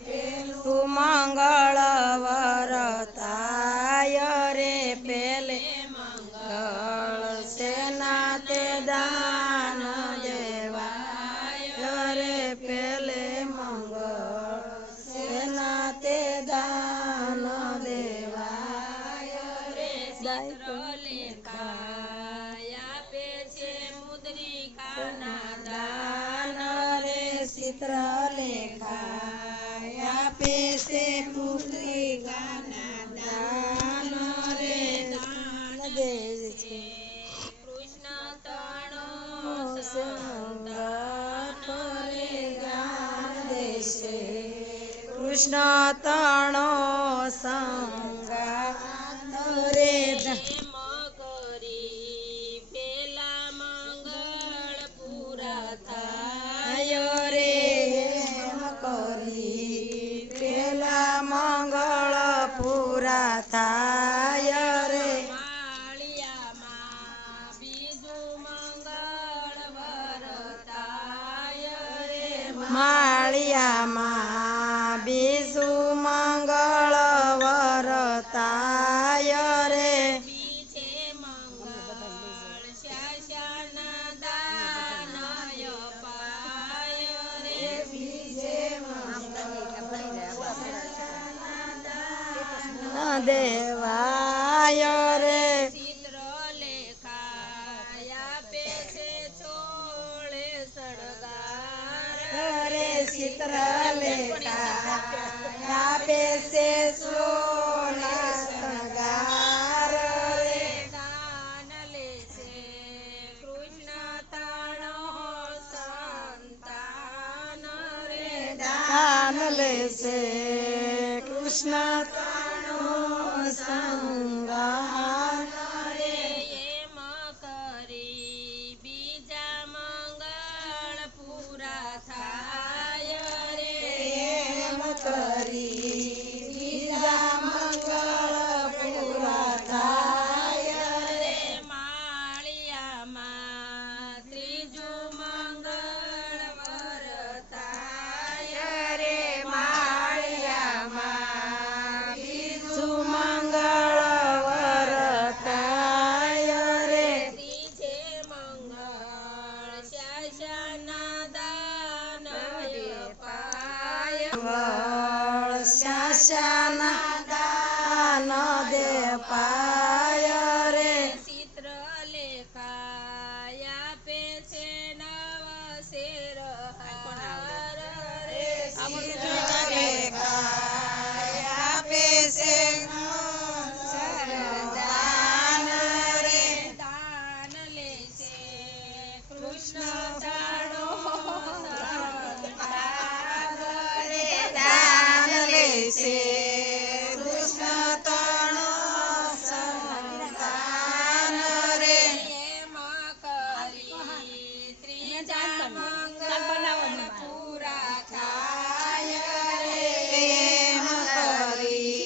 પેલું મંગળ વરતાય રે પેલે મંગળ સેના તે દાન દેવાય રે પેલે મંગળ સેના તે દાન દેવાય રે ચિત્ર લેખાય આપે છે મુદ્રિકાના દાન રે ચિત્ર લેખાય આપે છે મુદ્રિકાના દાન રે દાન દે છે કૃષ્ણ તણો સંગાથ રે જ્ઞાન દેશે કૃષ્ણ તણો સંગાથ રે પેલા મંગળ પૂરા થાય રે પેલા મંગળ પૂરા થાય રે માળિયામાં બીજું મંગળ વરતાય રે માળિયામાં બીજું મંગળ વરતાય રે બીજે મંગળ શાસના દાનય પાય રે બીજે દેવાય રે ચિત્ર લેખાય આપે છે છોડે સળગાર રે ચિત્ર લેખાય આપે છે સોના સળગાર રે દાન લે છે કૃષ્ણ તાણો સંતાન રે દાન લે છે કૃષ્ણ સંગાન રે એમ કરી બીજા મંગળ પૂરા થાય રે એમ કરી બીજા મંગળ પૂરા થાય રે માળિયામાં ત્રીજું મંગળ વરતાય રે માળિયામાં બીજું મંગળ વરતાય રે ત્રીજે મંગળ શાસના દાનય પાય મંગળ શાસના દાન દે પાય રે ચિત્ર લેખાય આપે છે નવ શેર હાર રે ચિત્ર લેખાય આપે છે દાન રે દાન લે છે કૃષ્ણ તાણો રે દાન લે છે કૃષ્ણ તાણો સંતાન રે એમ કરી ત્રીજા મંગળ પૂરા થાય રે એમ કરી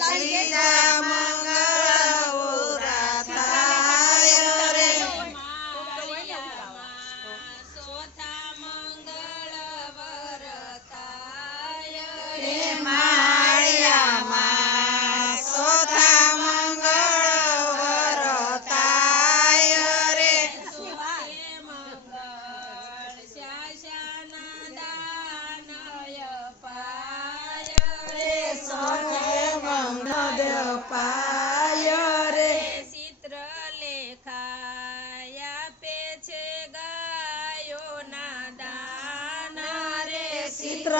ત્રીજા મંગળ પૂરા થાય રે માળિયામાં ચોથા મંગળ વરતાય રે માળિયામાં ચોથા મંગળ વરતાય રે મંગળ શાસના દાનય પાય રે મંગળ પાય રે ચિત્ર લેખાય આપે છે ગાયોના દાન રે ચિત્ર